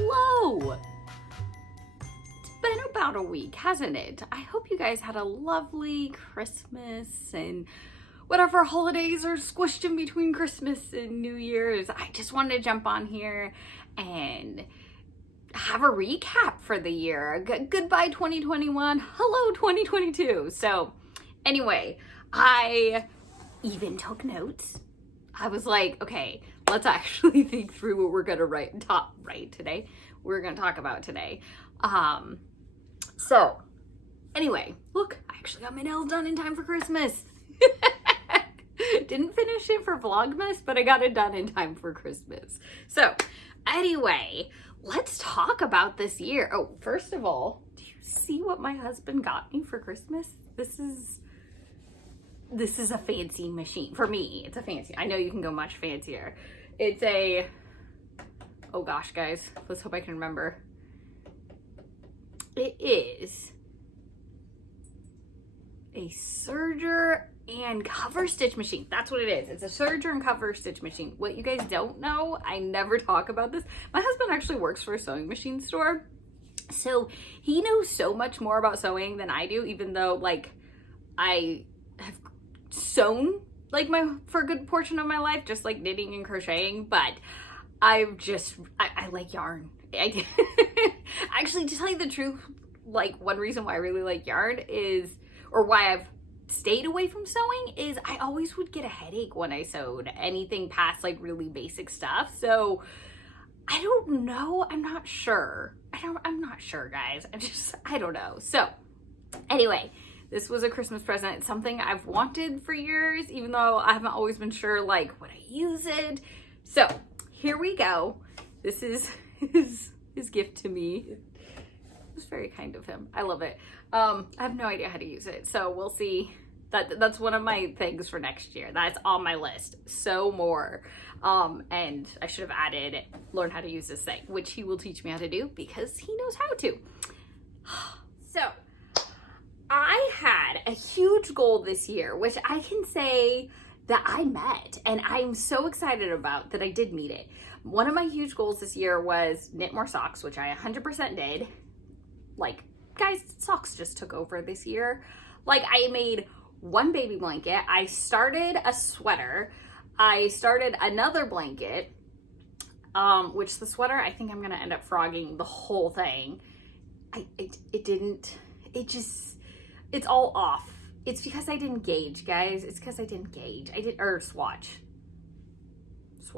hello. It's been about a week, hasn't it? I hope you guys had a lovely Christmas and whatever holidays are squished in between Christmas and New Year's. I just wanted to jump on here and have a recap for the year. Goodbye 2021, hello 2022. So anyway, I even took notes. I was like, okay, let's actually think through what we're gonna today. We're gonna talk about today. So anyway, look, I actually got my nails done in time for Christmas. Didn't finish it for Vlogmas, but I got it done in time for Christmas. So anyway, let's talk about this year. Oh, first of all, do you see what my husband got me for Christmas? This is a fancy machine. For me, it's a fancy. I know you can go much fancier. It's a, oh gosh, guys, let's hope I can remember. It is a serger and cover stitch machine. That's what it is. It's a serger and cover stitch machine. What you guys don't know, I never talk about this. My husband actually works for a sewing machine store. So he knows so much more about sewing than I do, even though like I have sewn like for a good portion of my life, just like knitting and crocheting, but I like yarn. Actually, to tell you the truth, like one reason why I really like yarn is, or why I've stayed away from sewing, is I always would get a headache when I sewed anything past like really basic stuff. So I don't know. I'm not sure. I'm not sure, guys. I don't know. So anyway, this was a Christmas present. It's something I've wanted for years, even though I haven't always been sure, like, would I use it? So here we go. This is his gift to me. It was very kind of him. I love it. I have no idea how to use it, so we'll see. That's one of my things for next year. That's on my list. Sew more. And I should have added learn how to use this thing, which he will teach me how to do because he knows how to. So I had a huge goal this year, which I can say that I met, and I'm so excited about that I did meet it. One of my huge goals this year was knit more socks, which I 100% did. Like, guys, socks just took over this year. Like, I made one baby blanket. I started a sweater. I started another blanket, which the sweater, I think I'm gonna end up frogging the whole thing. It's all off. It's because I didn't gauge, guys. It's because I didn't gauge. Swatch.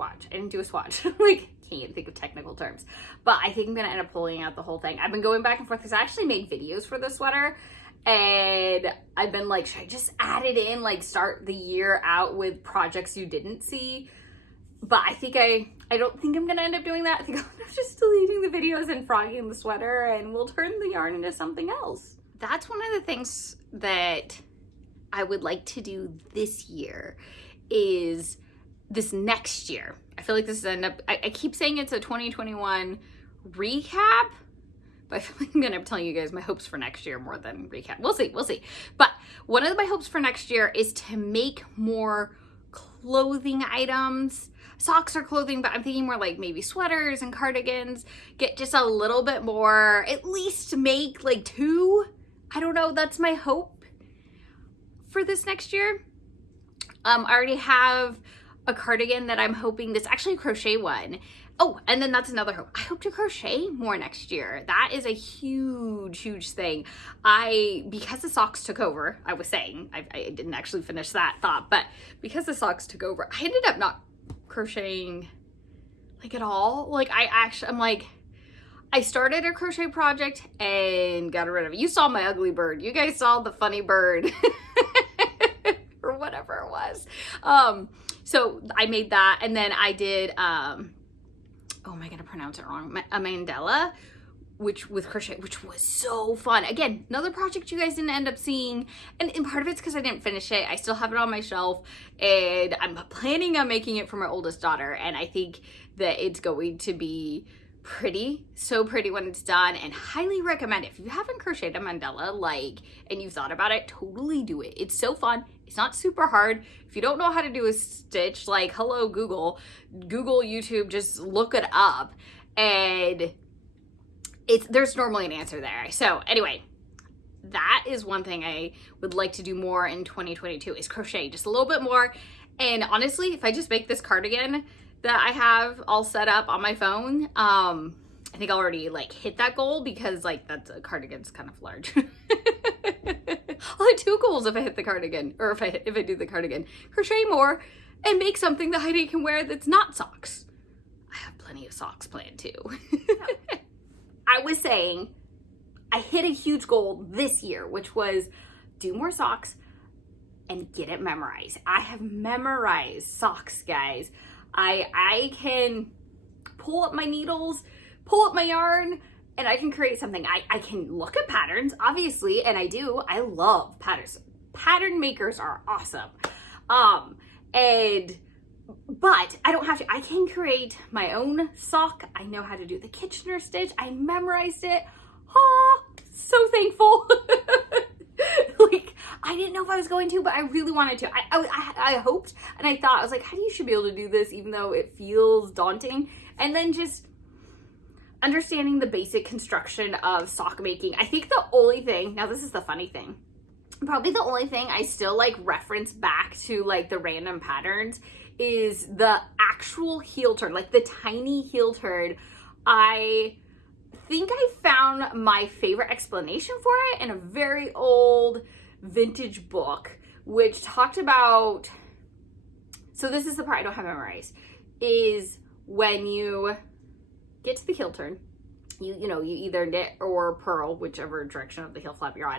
I didn't do a swatch. Like, can't think of technical terms. But I think I'm gonna end up pulling out the whole thing. I've been going back and forth because I actually made videos for the sweater. And I've been like, should I just add it in? Like, start the year out with projects you didn't see? But I think I don't think I'm gonna end up doing that. I think I'm just deleting the videos and frogging the sweater, and we'll turn the yarn into something else. That's one of the things that I would like to do this year, is this next year. I feel like this is I keep saying it's a 2021 recap, but I feel like I'm gonna be telling you guys my hopes for next year more than recap. We'll see. But one of my hopes for next year is to make more clothing items. Socks are clothing, but I'm thinking more like maybe sweaters and cardigans. Get just a little bit more, at least make like 2. I don't know, that's my hope for this next year. I already have a cardigan that I'm hoping, that's actually a crochet one. Oh, and then that's another hope. I hope to crochet more next year. That is a huge thing. Because the socks took over, I was saying, I didn't actually finish that thought, but because the socks took over, I ended up not crocheting like at all. Like I'm like, I started a crochet project and got rid of it. You saw my ugly bird. You guys saw the funny bird or whatever it was. So I made that, and then I did, oh, am I gonna pronounce it wrong? A mandala, with crochet, which was so fun. Again, another project you guys didn't end up seeing, and part of it's because I didn't finish it. I still have it on my shelf, and I'm planning on making it for my oldest daughter, and I think that it's going to be pretty, so pretty when it's done, and highly recommend it. If you haven't crocheted a mandala, like, and you've thought about it, totally do it. It's so fun. It's not super hard. If you don't know how to do a stitch, like, hello Google, YouTube, just look it up, and there's normally an answer there. So anyway, that is one thing I would like to do more in 2022 is crochet just a little bit more. And honestly, if I just make this cardigan that I have all set up on my phone, I think I'll already like hit that goal, because like that's a cardigan's kind of large. I'll have 2 goals if I hit the cardigan, or if I do the cardigan. Crochet more and make something that Heidi can wear that's not socks. I have plenty of socks planned too. I was saying I hit a huge goal this year, which was do more socks and get it memorized. I have memorized socks, guys. I can pull up my needles, pull up my yarn, and I can create something. I can look at patterns, obviously, and I do. I love patterns. Pattern makers are awesome. But I don't have to. I can create my own sock. I know how to do the Kitchener stitch. I memorized it. Oh, so thankful. Like, I didn't know if I was going to, but I really wanted to. I hoped, and I thought, I was like, how do you should be able to do this, even though it feels daunting? And then just understanding the basic construction of sock making. I think the only thing, now this is the funny thing, probably the only thing I still like reference back to like the random patterns is the actual heel turn, like the tiny heel turn. I think I found my favorite explanation for it in a very old vintage book, which talked about, so this is the part I don't have memorized, is when you get to the heel turn, you either knit or purl, whichever direction of the heel flap you're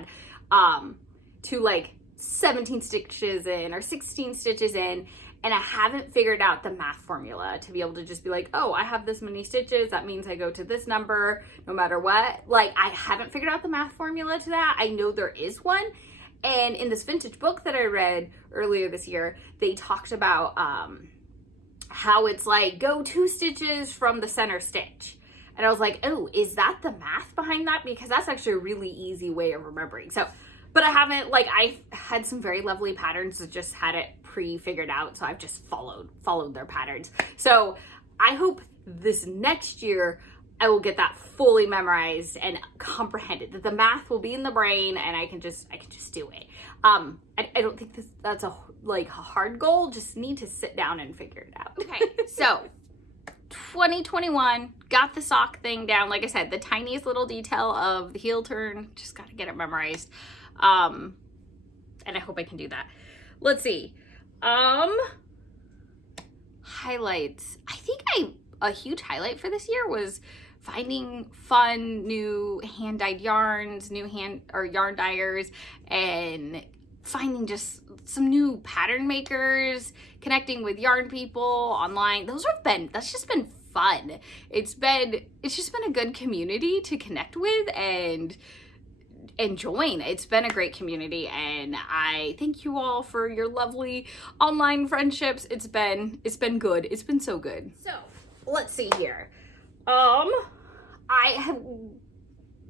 on, to like 17 stitches in or 16 stitches in. And I haven't figured out the math formula to be able to just be like, oh, I have this many stitches, that means I go to this number no matter what. Like, I haven't figured out the math formula to that. I know there is one. And in this vintage book that I read earlier this year, they talked about how it's like, go 2 stitches from the center stitch. And I was like, oh, is that the math behind that? Because that's actually a really easy way of remembering. So, but I haven't, like, I had some very lovely patterns that just had it pre-figured out, so I've just followed their patterns. So I hope this next year I will get that fully memorized and comprehended, that the math will be in the brain and I can just do it. I don't think that's a hard goal, just need to sit down and figure it out. Okay, so 2021, got the sock thing down. Like I said, the tiniest little detail of the heel turn, just got to get it memorized. And I hope I can do that. Let's see. Highlights. I think a huge highlight for this year was finding fun new hand-dyed yarns, new yarn dyers, and finding just some new pattern makers, connecting with yarn people online. That's just been fun. It's just been a good community to connect with and join. It's been a great community, and I thank you all for your lovely online friendships. It's been good. It's been so good. So let's see here.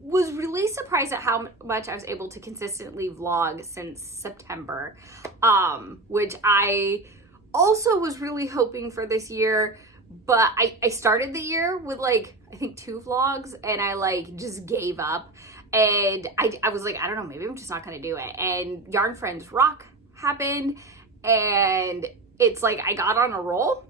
Was really surprised at how much I was able to consistently vlog since September, which I also was really hoping for this year, but I started the year with like, I think 2 vlogs, and I like just gave up. And I was like, I don't know, maybe I'm just not gonna do it. And Yarn Friends Rock happened, and it's like I got on a roll,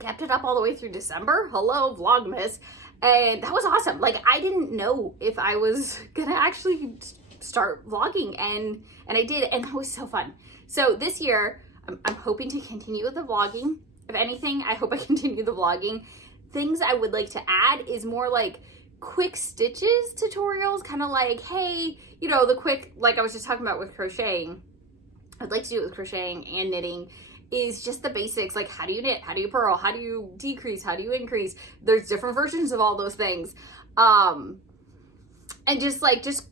kept it up all the way through December. Hello, Vlogmas. And that was awesome. Like, I didn't know if I was gonna actually start vlogging, and I did, and it was so fun. So this year, I'm hoping to continue with the vlogging. If anything, I hope I continue the vlogging. Things I would like to add is more like quick stitches tutorials, kind of like, hey, the quick, like I was just talking about with crocheting. I'd like to do it with crocheting and knitting, is just the basics, like how do you knit, how do you purl, how do you decrease, how do you increase. There's different versions of all those things. And just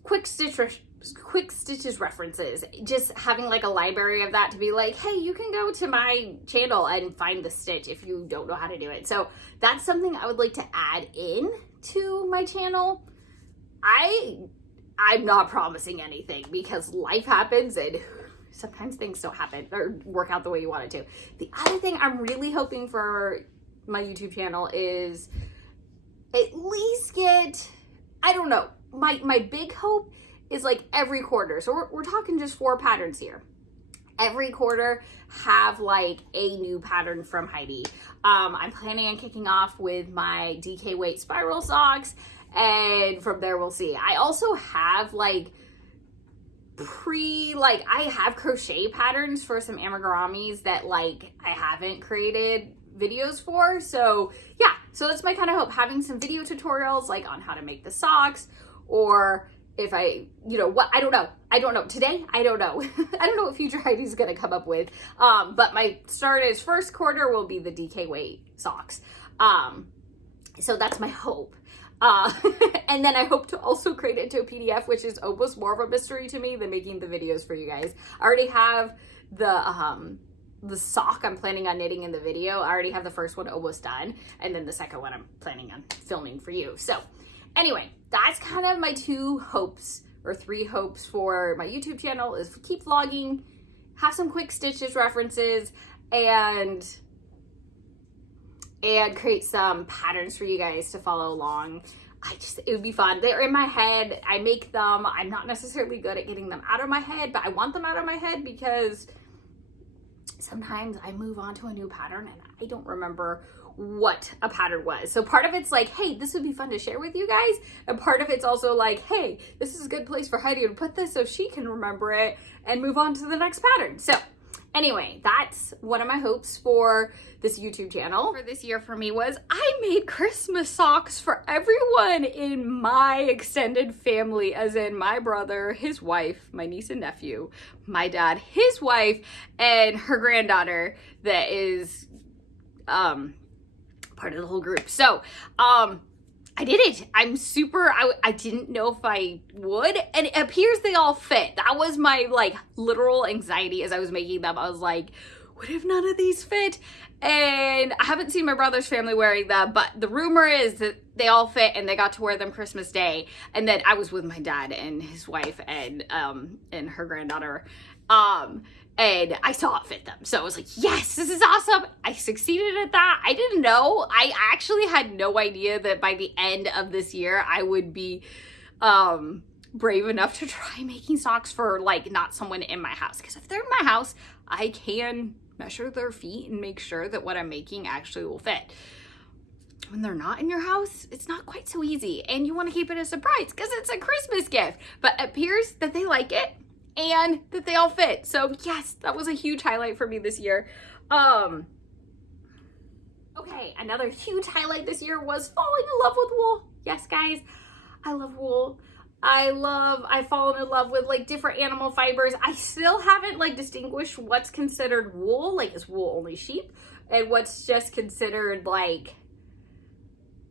quick stitches references, just having like a library of that to be like, hey, you can go to my channel and find the stitch if you don't know how to do it. So that's something I would like to add in to my channel. I'm not promising anything because life happens and sometimes things don't happen or work out the way you want it to. The other thing I'm really hoping for my YouTube channel is at least get I don't know. My big hope is like every quarter. So we're talking just 4 patterns here. Every quarter have like a new pattern from Heidi. I'm planning on kicking off with my DK weight spiral socks, and from there we'll see. I also have like I have crochet patterns for some amiguramis that like I haven't created videos for. So yeah, so that's my kind of hope, having some video tutorials like on how to make the socks, or if I, I don't know. Today, I don't know. I don't know what future Heidi's gonna come up with. But my start is first quarter will be the DK weight socks. So that's my hope. And then I hope to also create it into a PDF, which is almost more of a mystery to me than making the videos for you guys. I already have the sock I'm planning on knitting in the video. I already have the first one almost done, and then the second one I'm planning on filming for you. So anyway, that's kind of my 2 hopes or 3 hopes for my YouTube channel, is keep vlogging, have some quick stitches references, and create some patterns for you guys to follow along. It would be fun. They're in my head. I make them. I'm not necessarily good at getting them out of my head, but I want them out of my head because sometimes I move on to a new pattern and I don't remember what a pattern was. So part of it's like, hey, this would be fun to share with you guys. And part of it's also like, hey, this is a good place for Heidi to put this so she can remember it and move on to the next pattern. So anyway, that's one of my hopes for this YouTube channel for this year for me was I made Christmas socks for everyone in my extended family, as in my brother, his wife, my niece and nephew, my dad, his wife, and her granddaughter that is part of the whole group. So I did it. I'm super, I didn't know if I would, and it appears they all fit. That was my like literal anxiety as I was making them. I was like, what if none of these fit? And I haven't seen my brother's family wearing them, but the rumor is that they all fit and they got to wear them Christmas Day. And then I was with my dad and his wife and her granddaughter. And I saw it fit them. So I was like, yes, this is awesome. I succeeded at that. I didn't know. I actually had no idea that by the end of this year, I would be brave enough to try making socks for like not someone in my house. Because if they're in my house, I can measure their feet and make sure that what I'm making actually will fit. When they're not in your house, it's not quite so easy. And you want to keep it a surprise because it's a Christmas gift. But it appears that they like it and that they all fit. So yes, that was a huge highlight for me this year. Okay, another huge highlight this year was falling in love with wool. Yes, guys, I love wool. I've fallen in love with like different animal fibers. I still haven't like distinguished what's considered wool, like is wool only sheep, and what's just considered like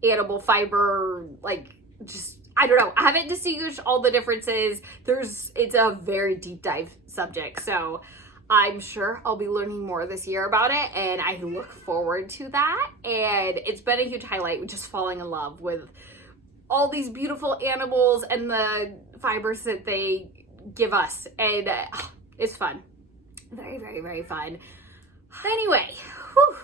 animal fiber, like just, I don't know. I haven't distinguished all the differences. It's a very deep dive subject. So I'm sure I'll be learning more this year about it, and I look forward to that. And it's been a huge highlight, just falling in love with all these beautiful animals and the fibers that they give us. And it's fun. Very, very, very fun. Anyway, whew,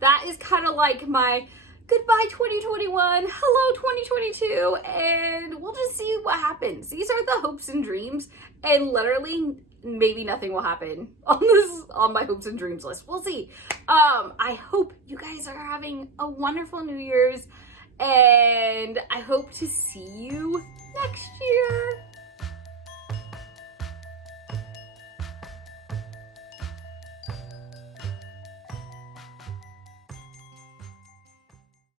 that is kind of like my goodbye 2021, hello 2022, and we'll just see what happens. These are the hopes and dreams, and literally maybe nothing will happen on my hopes and dreams list. We'll see. I hope you guys are having a wonderful New Year's, and I hope to see you